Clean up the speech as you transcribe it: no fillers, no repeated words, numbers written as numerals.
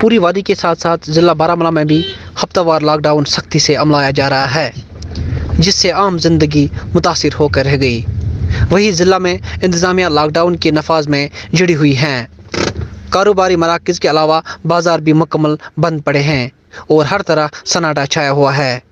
पूरी वादी के साथ साथ ज़िला बारामूला में भी हफ्तावार लॉकडाउन सख्ती से अमलाया जा रहा है, जिससे आम जिंदगी मुतासिर होकर रह गई। वहीं ज़िला में इंतज़ामिया लॉकडाउन के नफाज में जुड़ी हुई हैं। कारोबारी मराकज़ के अलावा बाजार भी मुकम्मल बंद पड़े हैं और हर तरह सन्नाटा छाया हुआ है।